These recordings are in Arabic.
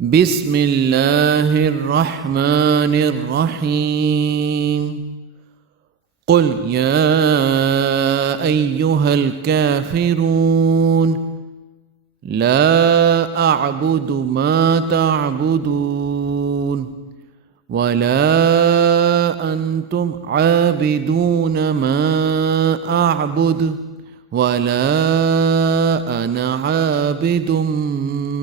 بسم الله الرحمن الرحيم قل يا أيها الكافرون لا أعبد ما تعبدون ولا أنتم عابدون ما أعبد ولا أنا عابد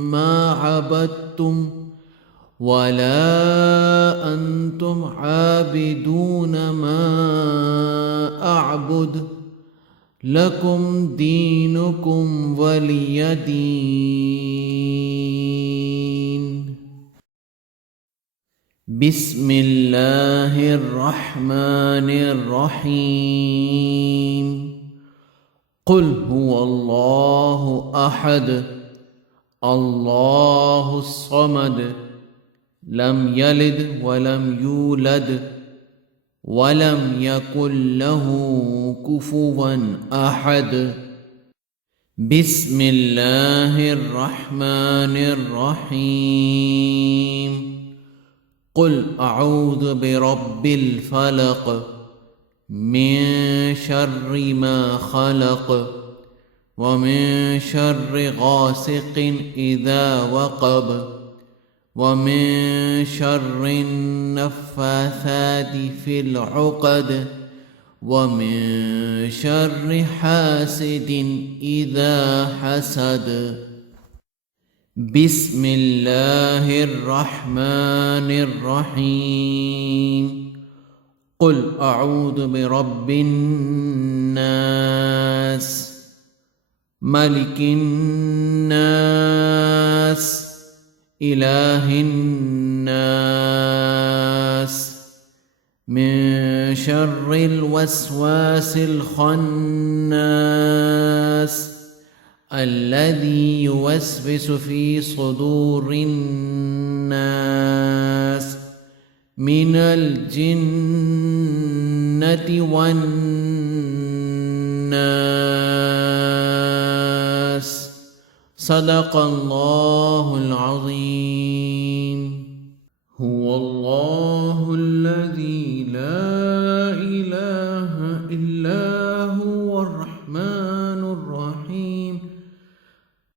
ما عبدتم ولا أنتم عابدون ما أعبد لكم دينكم ولي دين. بسم الله الرحمن الرحيم قل هو الله أحد الله الصمد لم يلد ولم يولد ولم يكن له كفوا أحد. بسم الله الرحمن الرحيم قل أعوذ برب الفلق من شر ما خلق ومن شر غاسق إذا وقب ومن شر النفاثات في العقد ومن شر حاسد إذا حسد. بسم الله الرحمن الرحيم قل أعوذ برب الناس ملك الناس إله الناس من شر الوسواس الخناس الذي يوسوس في صدور الناس من الجنة والناس. صدق الله العظيم.